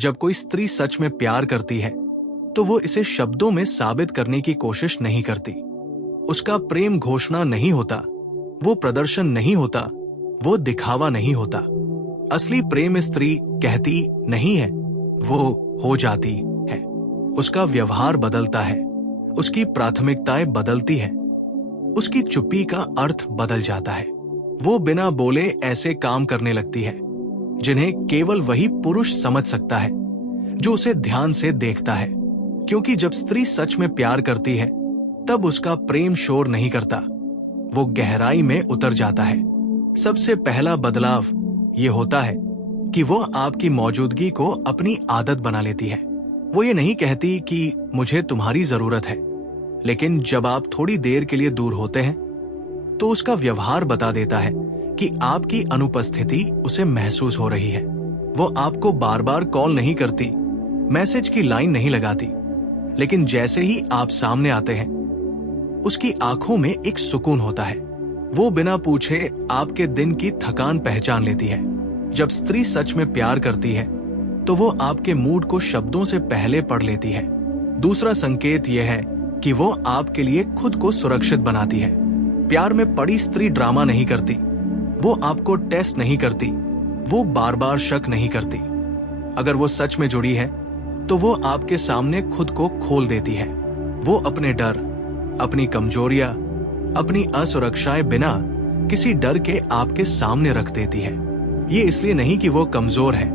जब कोई स्त्री सच में प्यार करती है तो वो इसे शब्दों में साबित करने की कोशिश नहीं करती। उसका प्रेम घोषणा नहीं होता, वो प्रदर्शन नहीं होता, वो दिखावा नहीं होता। असली प्रेम स्त्री कहती नहीं है, वो हो जाती है। उसका व्यवहार बदलता है, उसकी प्राथमिकताएं बदलती है, उसकी चुप्पी का अर्थ बदल जाता है। वो बिना बोले ऐसे काम करने लगती है जिन्हें केवल वही पुरुष समझ सकता है जो उसे ध्यान से देखता है। क्योंकि जब स्त्री सच में प्यार करती है तब उसका प्रेम शोर नहीं करता, वो गहराई में उतर जाता है। सबसे पहला बदलाव ये होता है कि वो आपकी मौजूदगी को अपनी आदत बना लेती है। वो ये नहीं कहती कि मुझे तुम्हारी जरूरत है, लेकिन जब आप थोड़ी देर के लिए दूर होते हैं तो उसका व्यवहार बता देता है कि आपकी अनुपस्थिति उसे महसूस हो रही है। वो आपको बार बार कॉल नहीं करती, मैसेज की लाइन नहीं लगाती, लेकिन जैसे ही आप सामने आते हैं उसकी आंखों में एक सुकून होता है। वो बिना पूछे आपके दिन की थकान पहचान लेती है। जब स्त्री सच में प्यार करती है तो वो आपके मूड को शब्दों से पहले पढ़ लेती है। दूसरा संकेत यह है कि वो आपके लिए खुद को सुरक्षित बनाती है। प्यार में पड़ी स्त्री ड्रामा नहीं करती, वो आपको टेस्ट नहीं करती, वो बार बार शक नहीं करती। अगर वो सच में जुड़ी है तो वो आपके सामने खुद को खोल देती है। वो अपने डर, अपनी कमजोरियां, अपनी असुरक्षाएं बिना किसी डर के आपके सामने रख देती है। ये इसलिए नहीं कि वो कमजोर है,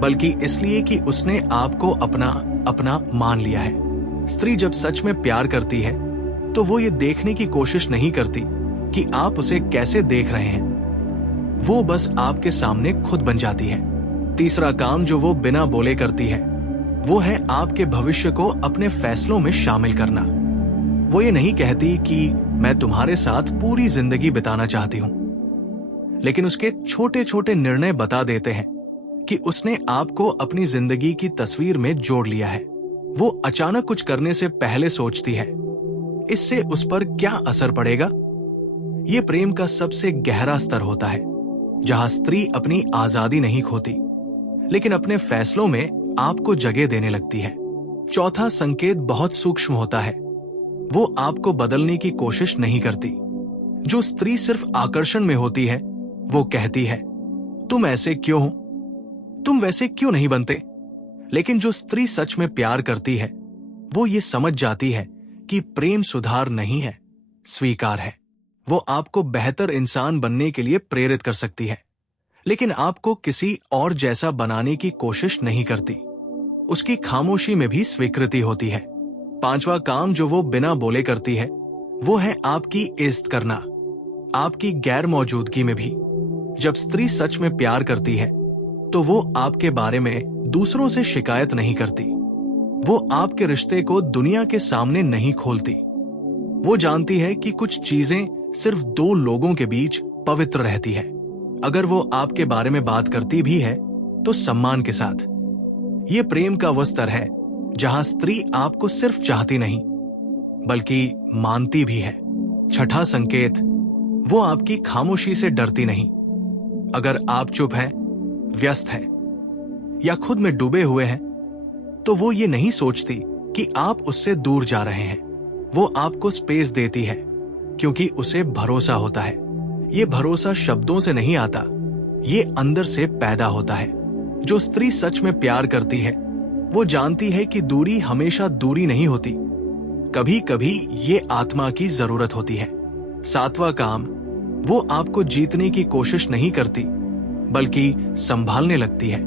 बल्कि इसलिए कि उसने आपको अपना मान लिया है। स्त्री जब सच में प्यार करती है तो वो ये देखने की कोशिश नहीं करती कि आप उसे कैसे देख रहे हैं, वो बस आपके सामने खुद बन जाती है। तीसरा काम जो वो बिना बोले करती है वो है आपके भविष्य को अपने फैसलों में शामिल करना। वो ये नहीं कहती कि मैं तुम्हारे साथ पूरी जिंदगी बिताना चाहती हूं, लेकिन उसके छोटे छोटे निर्णय बता देते हैं कि उसने आपको अपनी जिंदगी की तस्वीर में जोड़ लिया है। वो अचानक कुछ करने से पहले सोचती है, इससे उस पर क्या असर पड़ेगा। ये प्रेम का सबसे गहरा स्तर होता है, जहां स्त्री अपनी आजादी नहीं खोती, लेकिन अपने फैसलों में आपको जगह देने लगती है। चौथा संकेत बहुत सूक्ष्म होता है, वो आपको बदलने की कोशिश नहीं करती। जो स्त्री सिर्फ आकर्षण में होती है वो कहती है, तुम ऐसे क्यों हो, तुम वैसे क्यों नहीं बनते। लेकिन जो स्त्री सच में प्यार करती है वो ये समझ जाती है कि प्रेम सुधार नहीं है, स्वीकार है। वो आपको बेहतर इंसान बनने के लिए प्रेरित कर सकती है, लेकिन आपको किसी और जैसा बनाने की कोशिश नहीं करती। उसकी खामोशी में भी स्वीकृति होती है। पांचवा काम जो वो बिना बोले करती है वो है आपकी इज्जत करना, आपकी गैर मौजूदगी में भी। जब स्त्री सच में प्यार करती है तो वो आपके बारे में दूसरों से शिकायत नहीं करती। वो आपके रिश्ते को दुनिया के सामने नहीं खोलती। वो जानती है कि कुछ चीजें सिर्फ दो लोगों के बीच पवित्र रहती है। अगर वो आपके बारे में बात करती भी है तो सम्मान के साथ। ये प्रेम का वो स्तर है जहां स्त्री आपको सिर्फ चाहती नहीं बल्कि मानती भी है। छठा संकेत, वो आपकी खामोशी से डरती नहीं। अगर आप चुप हैं, व्यस्त हैं या खुद में डूबे हुए हैं तो वो ये नहीं सोचती कि आप उससे दूर जा रहे हैं। वो आपको स्पेस देती है क्योंकि उसे भरोसा होता है। ये भरोसा शब्दों से नहीं आता, ये अंदर से पैदा होता है। जो स्त्री सच में प्यार करती है वो जानती है कि दूरी हमेशा दूरी नहीं होती, कभी कभी ये आत्मा की जरूरत होती है। सातवां काम, वो आपको जीतने की कोशिश नहीं करती बल्कि संभालने लगती है।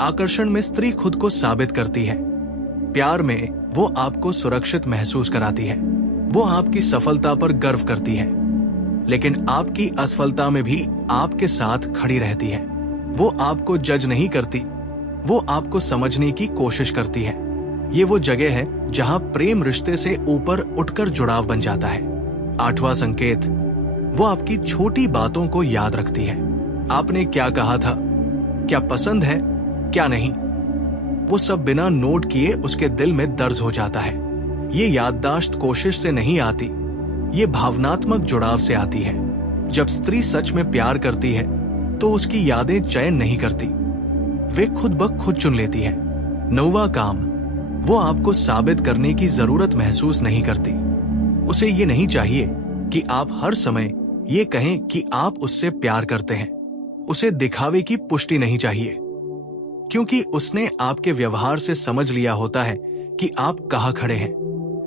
आकर्षण में स्त्री खुद को साबित करती है, प्यार में वो आपको सुरक्षित महसूस कराती है। वो आपकी सफलता पर गर्व करती है, लेकिन आपकी असफलता में भी आपके साथ खड़ी रहती है। वो आपको जज नहीं करती, वो आपको समझने की कोशिश करती है। ये वो जगह है जहां प्रेम रिश्ते से ऊपर उठकर जुड़ाव बन जाता है। आठवां संकेत, वो आपकी छोटी बातों को याद रखती है। आपने क्या कहा था, क्या पसंद है, क्या नहीं, वो सब बिना नोट किए उसके दिल में दर्ज हो जाता है। ये याददाश्त कोशिश से नहीं आती, ये भावनात्मक जुड़ाव से आती है। जब स्त्री सच में प्यार करती है तो उसकी यादें चयन नहीं करती, वे खुद ब खुद चुन लेती है। 9वां काम, वो आपको साबित करने की जरूरत महसूस नहीं करती। उसे ये नहीं चाहिए कि आप हर समय ये कहें कि आप उससे प्यार करते हैं। उसे दिखावे की पुष्टि नहीं चाहिए, क्योंकि उसने आपके व्यवहार से समझ लिया होता है कि आप कहाँ खड़े हैं।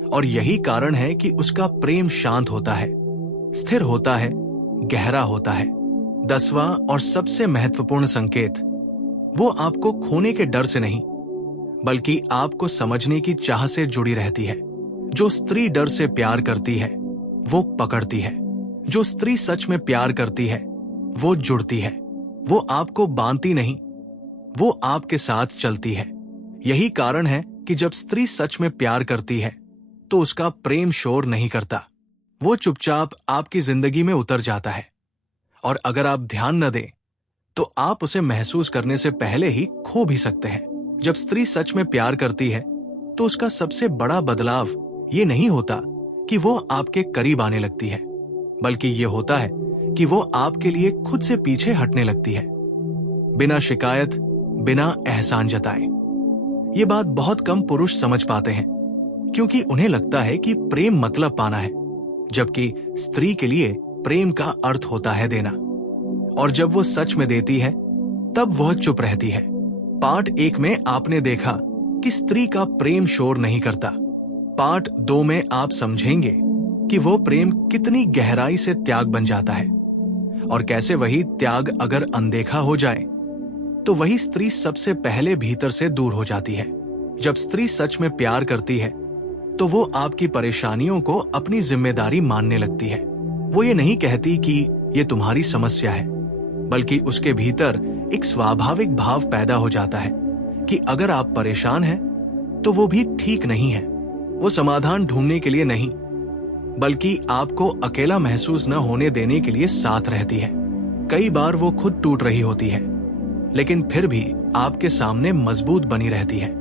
और यही कारण है कि उसका प्रेम शांत होता है, स्थिर होता है, गहरा होता है। 10वां और सबसे महत्वपूर्ण संकेत, वो आपको खोने के डर से नहीं, बल्कि आपको समझने की चाह से जुड़ी रहती है। जो स्त्री डर से प्यार करती है वो पकड़ती है। जो स्त्री सच में प्यार करती है वो जुड़ती है। वो आपको बांधती नहीं, वो आपके साथ चलती है। यही कारण है कि जब स्त्री सच में प्यार करती है तो उसका प्रेम शोर नहीं करता, वो चुपचाप आपकी जिंदगी में उतर जाता है। और अगर आप ध्यान न दें तो आप उसे महसूस करने से पहले ही खो भी सकते हैं। जब स्त्री सच में प्यार करती है तो उसका सबसे बड़ा बदलाव ये नहीं होता कि वो आपके करीब आने लगती है, बल्कि ये होता है कि वो आपके लिए खुद से पीछे हटने लगती है, बिना शिकायत, बिना एहसान जताए। ये बात बहुत कम पुरुष समझ पाते हैं, क्योंकि उन्हें लगता है कि प्रेम मतलब पाना है, जबकि स्त्री के लिए प्रेम का अर्थ होता है देना। और जब वो सच में देती है तब वह चुप रहती है। पार्ट 1 में आपने देखा कि स्त्री का प्रेम शोर नहीं करता। पार्ट 2 में आप समझेंगे कि वो प्रेम कितनी गहराई से त्याग बन जाता है, और कैसे वही त्याग अगर अनदेखा हो जाए तो वही स्त्री सबसे पहले भीतर से दूर हो जाती है। जब स्त्री सच में प्यार करती है तो वो आपकी परेशानियों को अपनी जिम्मेदारी मानने लगती है। वो ये नहीं कहती कि ये तुम्हारी समस्या है, बल्कि उसके भीतर एक स्वाभाविक भाव पैदा हो जाता है कि अगर आप परेशान हैं तो वो भी ठीक नहीं है। वो समाधान ढूंढने के लिए नहीं, बल्कि आपको अकेला महसूस न होने देने के लिए साथ रहती है। कई बार वो खुद टूट रही होती है, लेकिन फिर भी आपके सामने मजबूत बनी रहती है।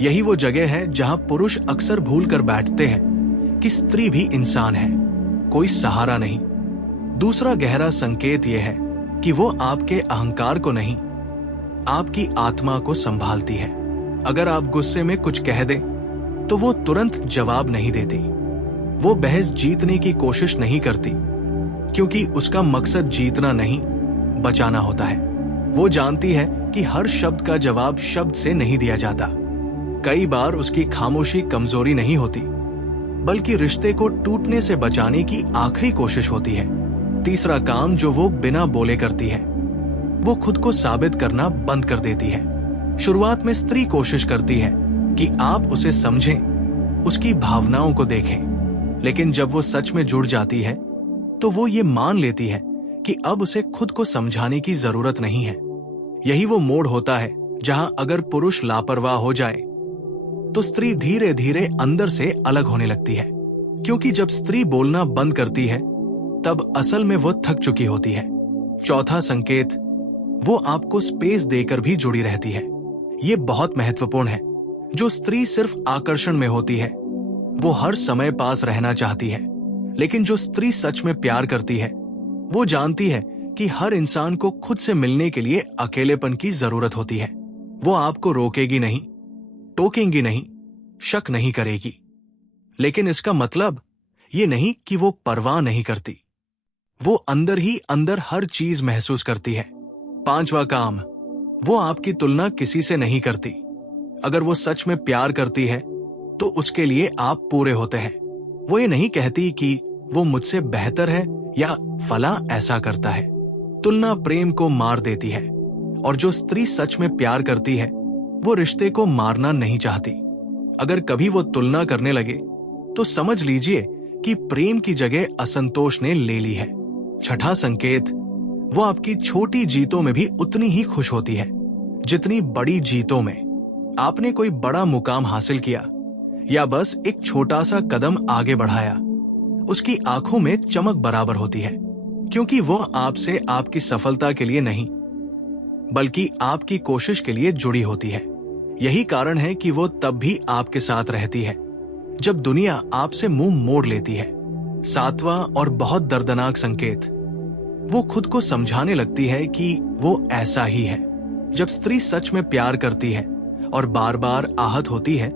यही वो जगह है जहां पुरुष अक्सर भूल कर बैठते हैं कि स्त्री भी इंसान है, कोई सहारा नहीं। दूसरा गहरा संकेत यह है कि वो आपके अहंकार को नहीं, आपकी आत्मा को संभालती है। अगर आप गुस्से में कुछ कह दें तो वो तुरंत जवाब नहीं देती। वो बहस जीतने की कोशिश नहीं करती, क्योंकि उसका मकसद जीतना नहीं, बचाना होता है। वो जानती है कि हर शब्द का जवाब शब्द से नहीं दिया जाता। कई बार उसकी खामोशी कमजोरी नहीं होती, बल्कि रिश्ते को टूटने से बचाने की आखिरी कोशिश होती है। तीसरा काम जो वो बिना बोले करती है, वो खुद को साबित करना बंद कर देती है। शुरुआत में स्त्री कोशिश करती है कि आप उसे समझें, उसकी भावनाओं को देखें, लेकिन जब वो सच में जुड़ जाती है तो वो ये मान लेती है कि अब उसे खुद को समझाने की जरूरत नहीं है। यही वो मोड़ होता है जहां अगर पुरुष लापरवाह हो जाए तो स्त्री धीरे धीरे अंदर से अलग होने लगती है, क्योंकि जब स्त्री बोलना बंद करती है तब असल में वो थक चुकी होती है। चौथा संकेत, वो आपको स्पेस देकर भी जुड़ी रहती है। ये बहुत महत्वपूर्ण है। जो स्त्री सिर्फ आकर्षण में होती है वो हर समय पास रहना चाहती है, लेकिन जो स्त्री सच में प्यार करती है वो जानती है कि हर इंसान को खुद से मिलने के लिए अकेलेपन की जरूरत होती है। वो आपको रोकेगी नहीं, टोकेंगी नहीं, शक नहीं करेगी, लेकिन इसका मतलब ये नहीं कि वो परवाह नहीं करती। वो अंदर ही अंदर हर चीज महसूस करती है। पांचवा काम, वो आपकी तुलना किसी से नहीं करती। अगर वो सच में प्यार करती है तो उसके लिए आप पूरे होते हैं। वो ये नहीं कहती कि वो मुझसे बेहतर है या फला ऐसा करता है। तुलना प्रेम को मार देती है, और जो स्त्री सच में प्यार करती है वो रिश्ते को मारना नहीं चाहती। अगर कभी वो तुलना करने लगे तो समझ लीजिए कि प्रेम की जगह असंतोष ने ले ली है। छठा संकेत, वो आपकी छोटी जीतों में भी उतनी ही खुश होती है जितनी बड़ी जीतों में। आपने कोई बड़ा मुकाम हासिल किया या बस एक छोटा सा कदम आगे बढ़ाया, उसकी आंखों में चमक बराबर होती है, क्योंकि वो आपसे आपकी सफलता के लिए नहीं बल्कि आपकी कोशिश के लिए जुड़ी होती है। यही कारण है कि वो तब भी आपके साथ रहती है जब दुनिया आपसे मुंह मोड़ लेती है। सातवां और बहुत दर्दनाक संकेत, वो खुद को समझाने लगती है कि वो ऐसा ही है। जब स्त्री सच में प्यार करती है और बार बार आहत होती है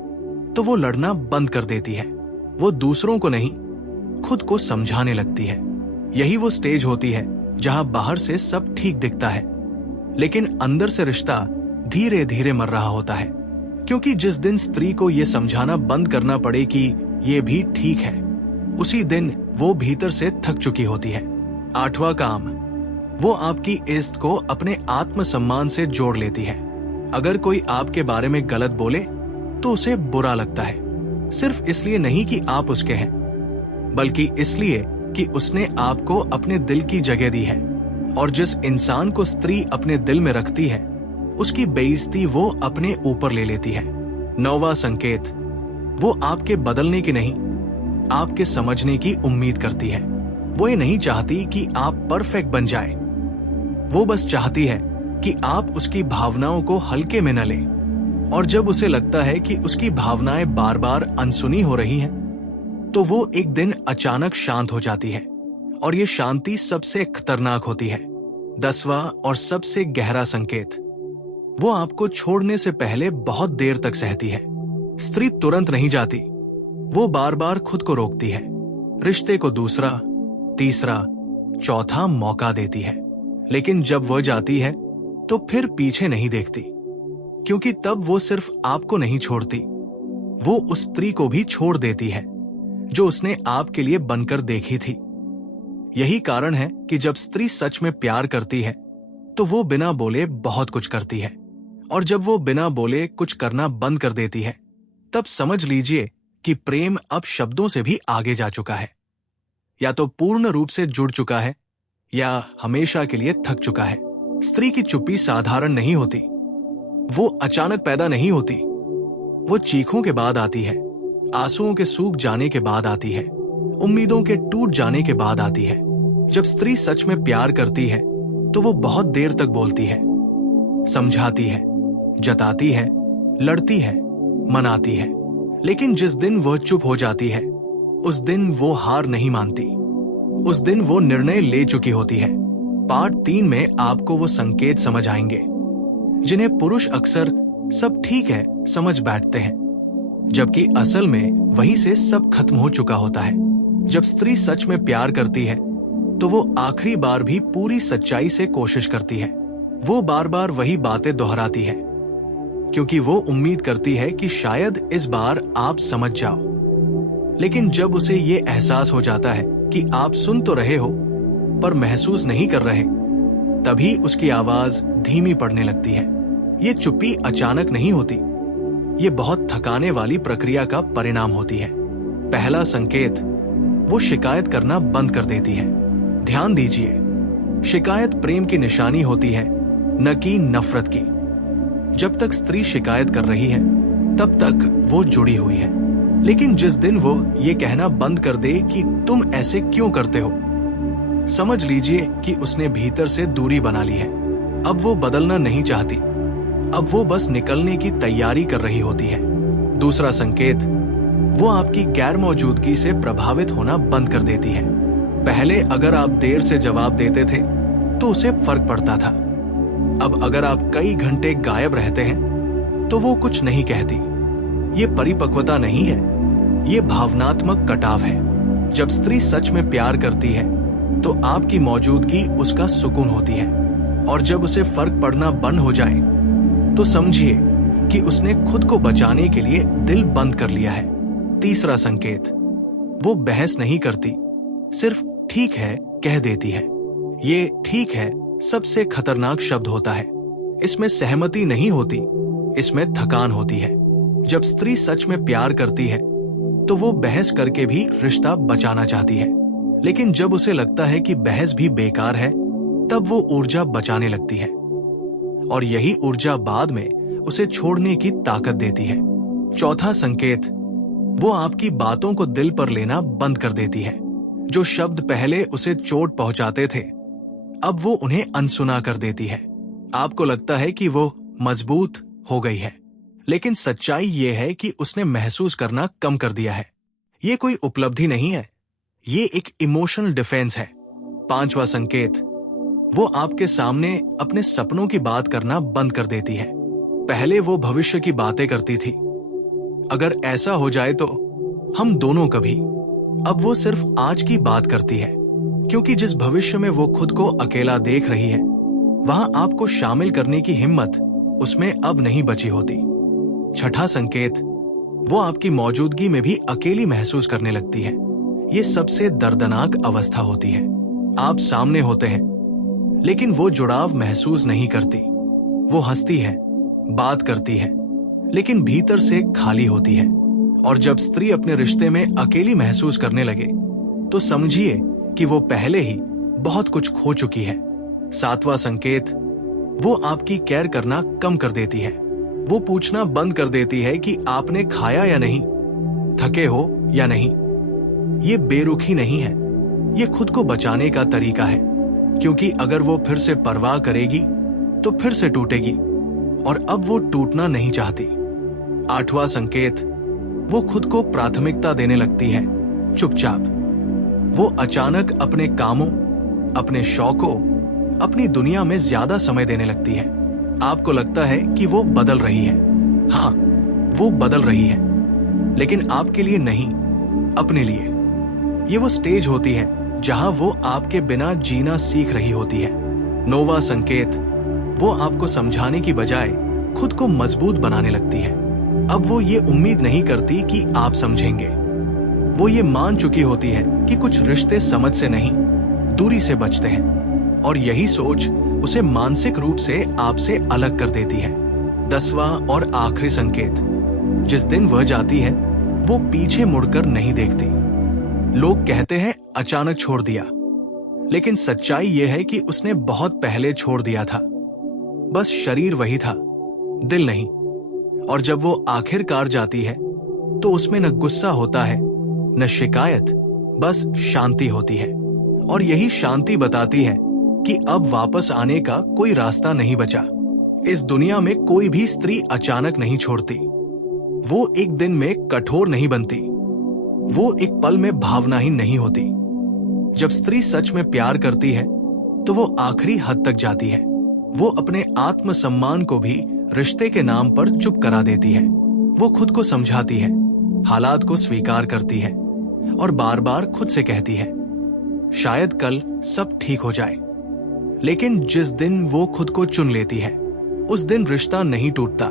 तो वो लड़ना बंद कर देती है। वो दूसरों को नहीं, खुद को समझाने लगती है। यही वो स्टेज होती है जहां बाहर से सब ठीक दिखता है, लेकिन अंदर से रिश्ता धीरे धीरे मर रहा होता है। क्योंकि जिस दिन स्त्री को ये समझाना बंद करना पड़े कि ये भी ठीक है, उसी दिन वो भीतर से थक चुकी होती है। 8वां काम, वो आपकी इज्जत को अपने आत्मसम्मान से जोड़ लेती है। अगर कोई आपके बारे में गलत बोले तो उसे बुरा लगता है, सिर्फ इसलिए नहीं कि आप उसके हैं, बल्कि इसलिए कि उसने आपको अपने दिल की जगह दी है। और जिस इंसान को स्त्री अपने दिल में रखती है, उसकी बेइज्जती वो अपने ऊपर ले लेती है। 9वां संकेत, वो आपके बदलने की नहीं, आपके समझने की उम्मीद करती है। वो ये नहीं चाहती कि आप परफेक्ट बन जाए, वो बस चाहती है कि आप उसकी भावनाओं को हल्के में न लें। और जब उसे लगता है कि उसकी भावनाएं बार बार अनसुनी हो रही हैं, तो वो एक दिन अचानक शांत हो जाती है। और ये शांति सबसे खतरनाक होती है। 10वां और सबसे गहरा संकेत, वो आपको छोड़ने से पहले बहुत देर तक सहती है। स्त्री तुरंत नहीं जाती, वो बार बार खुद को रोकती है, रिश्ते को दूसरा, तीसरा, चौथा मौका देती है। लेकिन जब वह जाती है तो फिर पीछे नहीं देखती, क्योंकि तब वो सिर्फ आपको नहीं छोड़ती, वो उस स्त्री को भी छोड़ देती है जो उसने आपके लिए बनकर देखी थी। यही कारण है कि जब स्त्री सच में प्यार करती है तो वो बिना बोले बहुत कुछ करती है, और जब वो बिना बोले कुछ करना बंद कर देती है, तब समझ लीजिए कि प्रेम अब शब्दों से भी आगे जा चुका है। या तो पूर्ण रूप से जुड़ चुका है या हमेशा के लिए थक चुका है। स्त्री की चुप्पी साधारण नहीं होती, वो अचानक पैदा नहीं होती, वो चीखों के बाद आती है, आंसुओं के सूख जाने के बाद आती है, उम्मीदों के टूट जाने के बाद आती है। जब स्त्री सच में प्यार करती है तो वो बहुत देर तक बोलती है, समझाती है, जताती है, लड़ती है, मनाती है। लेकिन जिस दिन वह चुप हो जाती है, उस दिन वो हार नहीं मानती, उस दिन वो निर्णय ले चुकी होती है। पार्ट 3 में आपको वो संकेत समझ आएंगे जिन्हें पुरुष अक्सर सब ठीक है समझ बैठते हैं, जबकि असल में वहीं से सब खत्म हो चुका होता है। जब स्त्री सच में प्यार करती है तो वो आखिरी बार भी पूरी सच्चाई से कोशिश करती है। वो बार बार वही बातें दोहराती है, क्योंकि वो उम्मीद करती है कि शायद इस बार आप समझ जाओ। लेकिन जब उसे ये एहसास हो जाता है कि आप सुन तो रहे हो पर महसूस नहीं कर रहे, तभी उसकी आवाज धीमी पड़ने लगती है। ये चुप्पी अचानक नहीं होती, ये बहुत थकाने वाली प्रक्रिया का परिणाम होती है। पहला संकेत, वो शिकायत करना बंद कर देती है। ध्यान दीजिए, शिकायत प्रेम की निशानी होती है, न कि नफरत की। जब तक स्त्री शिकायत कर रही है तब तक वो जुड़ी हुई है, लेकिन जिस दिन वो ये कहना बंद कर दे कि तुम ऐसे क्यों करते हो, समझ लीजिए कि उसने भीतर से दूरी बना ली है। अब वो बदलना नहीं चाहती, अब वो बस निकलने की तैयारी कर रही होती है। दूसरा संकेत, वो आपकी गैर मौजूदगी से प्रभावित होना बंद कर देती है। पहले अगर आप देर से जवाब देते थे तो उसे फर्क पड़ता था। अब अगर आप कई घंटे गायब रहते हैं तो वो कुछ नहीं कहती। ये परिपक्वता नहीं है, ये भावनात्मक कटाव है। जब स्त्री सच में प्यार करती है तो आपकी मौजूदगी उसका सुकून होती है, और जब उसे फर्क पड़ना बंद हो जाए तो समझिए कि उसने खुद को बचाने के लिए दिल बंद कर लिया है। तीसरा संकेत, वो बहस नहीं करती, सिर्फ ठीक है कह देती है। ये ठीक है सबसे खतरनाक शब्द होता है। इसमें सहमति नहीं होती, इसमें थकान होती है। जब स्त्री सच में प्यार करती है तो वो बहस करके भी रिश्ता बचाना चाहती है, लेकिन जब उसे लगता है कि बहस भी बेकार है, तब वो ऊर्जा बचाने लगती है, और यही ऊर्जा बाद में उसे छोड़ने की ताकत देती है। चौथा संकेत, वो आपकी बातों को दिल पर लेना बंद कर देती है। जो शब्द पहले उसे चोट पहुंचाते थे, अब वो उन्हें अनसुना कर देती है। आपको लगता है कि वो मजबूत हो गई है, लेकिन सच्चाई ये है कि उसने महसूस करना कम कर दिया है। ये कोई उपलब्धि नहीं है, ये एक इमोशनल डिफेंस है। पांचवा संकेत, वो आपके सामने अपने सपनों की बात करना बंद कर देती है। पहले वो भविष्य की बातें करती थी, अगर ऐसा हो जाए तो हम दोनों कभी। अब वो सिर्फ आज की बात करती है, क्योंकि जिस भविष्य में वो खुद को अकेला देख रही है, वहां आपको शामिल करने की हिम्मत उसमें अब नहीं बची होती। छठा संकेत, वो आपकी मौजूदगी में भी अकेली महसूस करने लगती है। ये सबसे दर्दनाक अवस्था होती है। आप सामने होते हैं, लेकिन वो जुड़ाव महसूस नहीं करती। वो हंसती है, बात करती है, लेकिन भीतर से खाली होती है। और जब स्त्री अपने रिश्ते में अकेली महसूस करने लगे, तो समझिए कि वो पहले ही बहुत कुछ खो चुकी है। सातवां संकेत, वो आपकी केयर करना कम कर देती है। वो पूछना बंद कर देती है कि आपने खाया या नहीं, थके हो या नहीं। ये बेरुखी नहीं है, ये खुद को बचाने का तरीका है, क्योंकि अगर वो फिर से परवाह करेगी तो फिर से टूटेगी, और अब वो टूटना नहीं चाहती। आठवां संकेत, वो खुद को प्राथमिकता देने लगती है, चुपचाप। वो अचानक अपने कामों, अपने शौकों, अपनी दुनिया में ज्यादा समय देने लगती है। आपको लगता है कि वो बदल रही है। हाँ, वो बदल रही है, लेकिन आपके लिए नहीं, अपने लिए। ये वो स्टेज होती है जहां वो आपके बिना जीना सीख रही होती है। नौवां संकेत, वो आपको समझाने की बजाय खुद को मजबूत बनाने लगती है। अब वो ये उम्मीद नहीं करती कि आप समझेंगे। वो ये मान चुकी होती है कि कुछ रिश्ते समझ से नहीं, दूरी से बचते हैं, और यही सोच उसे मानसिक रूप से आपसे अलग कर देती है। 10वां और आखिरी संकेत, जिस दिन वह जाती है, वो पीछे मुड़कर नहीं देखती। लोग कहते हैं अचानक छोड़ दिया, लेकिन सच्चाई यह है कि उसने बहुत पहले छोड़ दिया था। बस शरीर वही था, दिल नहीं। और जब वो आखिरकार जाती है, तो उसमें न गुस्सा होता है, न शिकायत, बस शांति होती है। और यही शांति बताती है कि अब वापस आने का कोई रास्ता नहीं बचा। इस दुनिया में कोई भी स्त्री अचानक नहीं छोड़ती। वो एक दिन में कठोर नहीं बनती। वो एक पल में भावनाहीन नहीं होती। जब स्त्री सच में प्यार करती है, तो वो आखिरी हद तक जाती है। वो अपने आत्मसम्मान को भी रिश्ते के नाम पर चुप करा देती है। वो खुद को समझाती है, हालात को स्वीकार करती है, और बार बार खुद से कहती है, शायद कल सब ठीक हो जाए। लेकिन जिस दिन वो खुद को चुन लेती है, उस दिन रिश्ता नहीं टूटता।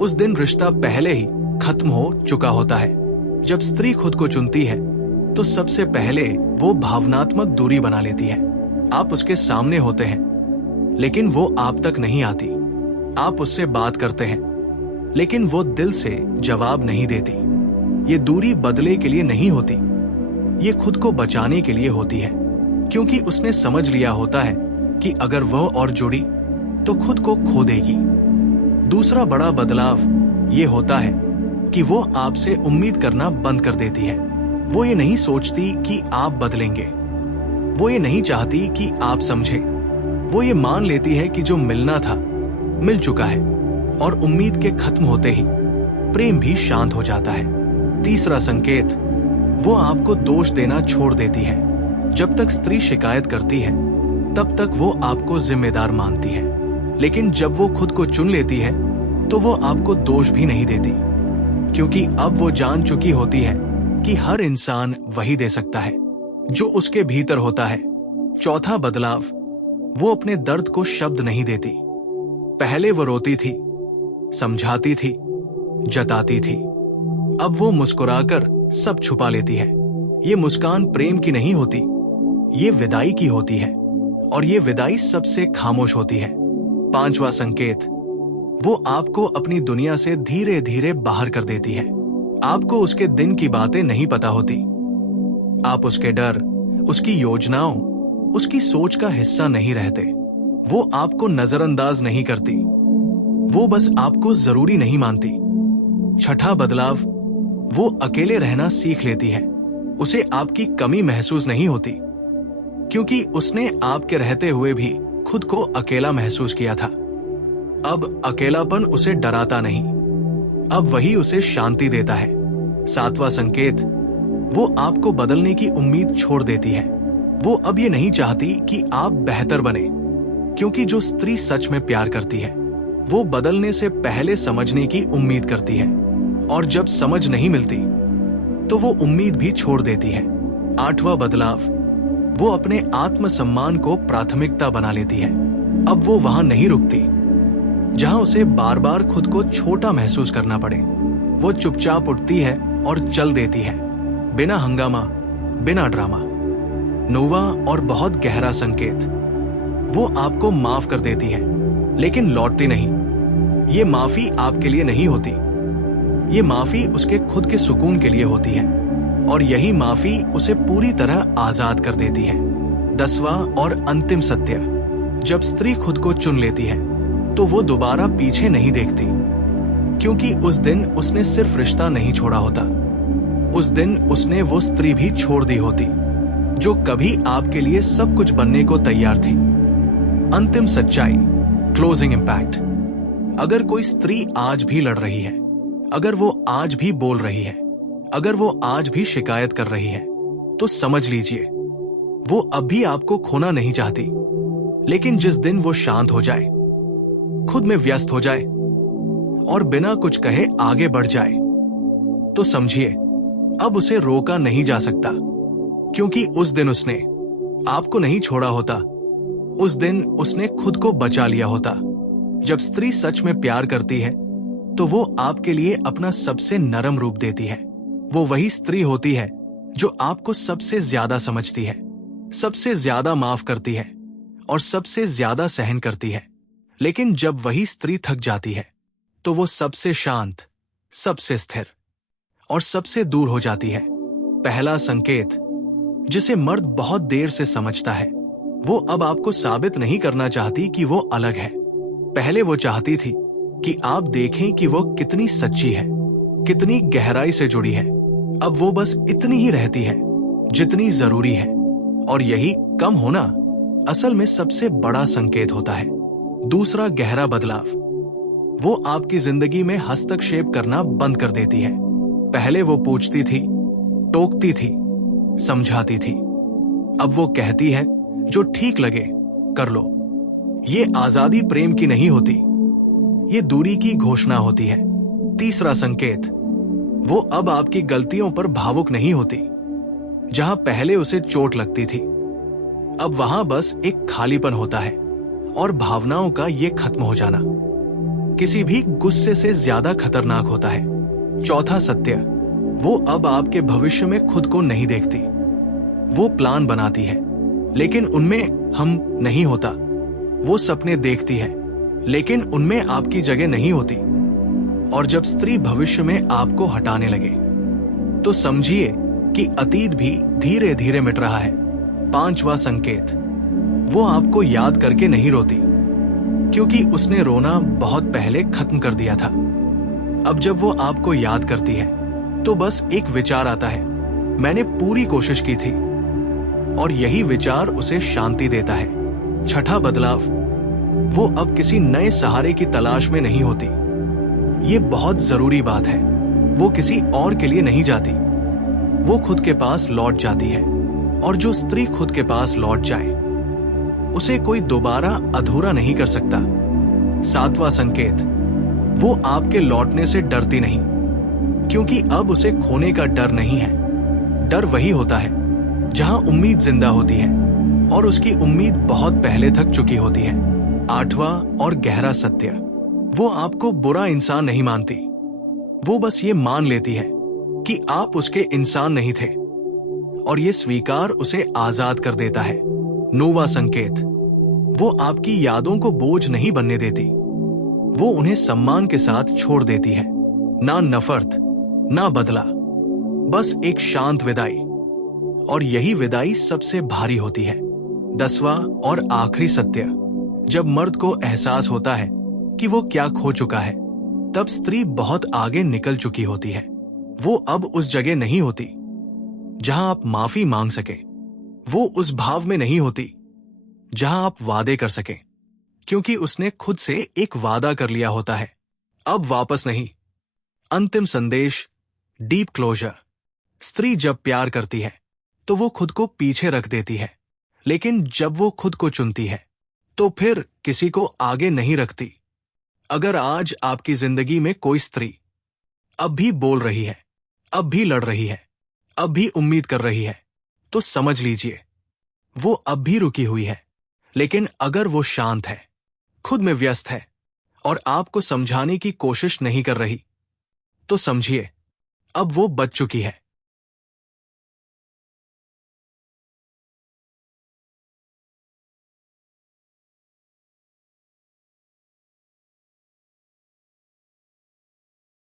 उस दिन रिश्ता पहले ही खत्म हो चुका होता है। जब स्त्री खुद को चुनती है, तो सबसे पहले वो भावनात्मक दूरी बना लेती है। आप उसके सामने होते हैं, लेकिन वो आप तक नहीं आती। आप उससे बात करते हैं, लेकिन वो दिल से जवाब नहीं देती। ये दूरी बदले के लिए नहीं होती, ये खुद को बचाने के लिए होती है, क्योंकि उसने समझ लिया होता है कि अगर वह और जुड़ी तो खुद को खो देगी। दूसरा बड़ा बदलाव ये होता है कि वो आपसे उम्मीद करना बंद कर देती है। वो ये नहीं सोचती कि आप बदलेंगे। वो ये नहीं चाहती कि आप समझे। वो ये मान लेती है कि जो मिलना था मिल चुका है, और उम्मीद के खत्म होते ही प्रेम भी शांत हो जाता है। तीसरा संकेत, वो आपको दोष देना छोड़ देती है। जब तक स्त्री शिकायत करती है, तब तक वो आपको जिम्मेदार मानती है, लेकिन जब वो खुद को चुन लेती है, तो वो आपको दोष भी नहीं देती, क्योंकि अब वो जान चुकी होती है कि हर इंसान वही दे सकता है जो उसके भीतर होता है। चौथा बदलाव, वो अपने दर्द को शब्द नहीं देती। पहले वो रोती थी, समझाती थी, जताती थी। अब वो मुस्कुराकर सब छुपा लेती है। ये मुस्कान प्रेम की नहीं होती, ये विदाई की होती है, और ये विदाई सबसे खामोश होती है। पांचवा संकेत, वो आपको अपनी दुनिया से धीरे धीरे बाहर कर देती है। आपको उसके दिन की बातें नहीं पता होती। आप उसके डर, उसकी योजनाओं, उसकी सोच का हिस्सा नहीं रहते। वो आपको नजरअंदाज नहीं करती, वो बस आपको जरूरी नहीं मानती। छठा बदलाव, वो अकेले रहना सीख लेती है। उसे आपकी कमी महसूस नहीं होती, क्योंकि उसने आपके रहते हुए भी खुद को अकेला महसूस किया था। अब अकेलापन उसे डराता नहीं, अब वही उसे शांति देता है। सातवां संकेत, वो आपको बदलने की उम्मीद छोड़ देती है। वो अब ये नहीं चाहती कि आप बेहतर बने, क्योंकि जो स्त्री सच में प्यार करती है, वो बदलने से पहले समझने की उम्मीद करती है, और जब समझ नहीं मिलती तो वो उम्मीद भी छोड़ देती है। 8वां बदलाव, वो अपने आत्मसम्मान को प्राथमिकता बना लेती है। अब वो वहां नहीं रुकती जहां उसे बार बार खुद को छोटा महसूस करना पड़े। वो चुपचाप उठती है और चल देती है, बिना हंगामा, बिना ड्रामा। 9वां और बहुत गहरा संकेत, वो आपको माफ कर देती है लेकिन लौटती नहीं। ये माफी आपके लिए नहीं होती, ये माफी उसके खुद के सुकून के लिए होती है, और यही माफी उसे पूरी तरह आजाद कर देती है। 10वां और अंतिम सत्य, जब स्त्री खुद को चुन लेती है तो वो दोबारा पीछे नहीं देखती, क्योंकि उस दिन उसने सिर्फ रिश्ता नहीं छोड़ा होता, उस दिन उसने वो स्त्री भी छोड़ दी होती जो कभी आपके लिए सब कुछ बनने को तैयार थी। अंतिम सच्चाई, क्लोजिंग इम्पैक्ट। अगर कोई स्त्री आज भी लड़ रही है, अगर वो आज भी बोल रही है, अगर वो आज भी शिकायत कर रही है, तो समझ लीजिए वो अब भी आपको खोना नहीं चाहती। लेकिन जिस दिन वो शांत हो जाए, खुद में व्यस्त हो जाए और बिना कुछ कहे आगे बढ़ जाए, तो समझिए अब उसे रोका नहीं जा सकता, क्योंकि उस दिन उसने आपको नहीं छोड़ा होता, उस दिन उसने खुद को बचा लिया होता। जब स्त्री सच में प्यार करती है तो वो आपके लिए अपना सबसे नरम रूप देती है। वो वही स्त्री होती है जो आपको सबसे ज्यादा समझती है, सबसे ज्यादा माफ करती है और सबसे ज्यादा सहन करती है। लेकिन जब वही स्त्री थक जाती है तो वो सबसे शांत, सबसे स्थिर और सबसे दूर हो जाती है। पहला संकेत जिसे मर्द बहुत देर से समझता है, वो अब आपको साबित नहीं करना चाहती कि वो अलग है। पहले वो चाहती थी कि आप देखें कि वो कितनी सच्ची है, कितनी गहराई से जुड़ी है। अब वो बस इतनी ही रहती है जितनी जरूरी है, और यही कम होना असल में सबसे बड़ा संकेत होता है। दूसरा गहरा बदलाव, वो आपकी जिंदगी में हस्तक्षेप करना बंद कर देती है। पहले वो पूछती थी, टोकती थी, समझाती थी। अब वो कहती है जो ठीक लगे कर लो। ये आजादी प्रेम की नहीं होती, ये दूरी की घोषणा होती है। तीसरा संकेत, वो अब आपकी गलतियों पर भावुक नहीं होती। जहां पहले उसे चोट लगती थी, अब वहां बस एक खालीपन होता है, और भावनाओं का ये खत्म हो जाना किसी भी गुस्से से ज्यादा खतरनाक होता है। चौथा सत्य, वो अब आपके भविष्य में खुद को नहीं देखती। वो प्लान बनाती है लेकिन उनमें हम नहीं होता। वो सपने देखती है लेकिन उनमें आपकी जगह नहीं होती। और जब स्त्री भविष्य में आपको हटाने लगे तो समझिए कि अतीत भी धीरे धीरे मिट रहा है। 5वां संकेत, वो आपको याद करके नहीं रोती, क्योंकि उसने रोना बहुत पहले खत्म कर दिया था। अब जब वो आपको याद करती है तो बस एक विचार आता है, मैंने पूरी कोशिश की थी, और यही विचार उसे शांति देता है। छठा बदलाव, वो अब किसी नए सहारे की तलाश में नहीं होती। ये बहुत जरूरी बात है। वो किसी और के लिए नहीं जाती, वो खुद के पास लौट जाती है। और जो स्त्री खुद के पास लौट जाए उसे कोई दोबारा अधूरा नहीं कर सकता। 7वां संकेत, वो आपके लौटने से डरती नहीं, क्योंकि अब उसे खोने का डर नहीं है। डर वही होता है जहां उम्मीद जिंदा होती है, और उसकी उम्मीद बहुत पहले थक चुकी होती है। 8वां और गहरा सत्य, वो आपको बुरा इंसान नहीं मानती, वो बस ये मान लेती है कि आप उसके इंसान नहीं थे, और ये स्वीकार उसे आजाद कर देता है। 9वां संकेत, वो आपकी यादों को बोझ नहीं बनने देती, वो उन्हें सम्मान के साथ छोड़ देती है। ना नफरत, ना बदला, बस एक शांत विदाई, और यही विदाई सबसे भारी होती है। 10वां और आखिरी सत्य, जब मर्द को एहसास होता है कि वो क्या खो चुका है, तब स्त्री बहुत आगे निकल चुकी होती है। वो अब उस जगह नहीं होती जहां आप माफी मांग सके, वो उस भाव में नहीं होती जहां आप वादे कर सके, क्योंकि उसने खुद से एक वादा कर लिया होता है, अब वापस नहीं। अंतिम संदेश, डीप क्लोजर। स्त्री जब प्यार करती है तो वो खुद को पीछे रख देती है, लेकिन जब वो खुद को चुनती है तो फिर किसी को आगे नहीं रखती। अगर आज आपकी जिंदगी में कोई स्त्री अब भी बोल रही है, अब भी लड़ रही है, अब भी उम्मीद कर रही है, तो समझ लीजिए वो अब भी रुकी हुई है। लेकिन अगर वो शांत है, खुद में व्यस्त है और आपको समझाने की कोशिश नहीं कर रही, तो समझिए अब वो बच चुकी है।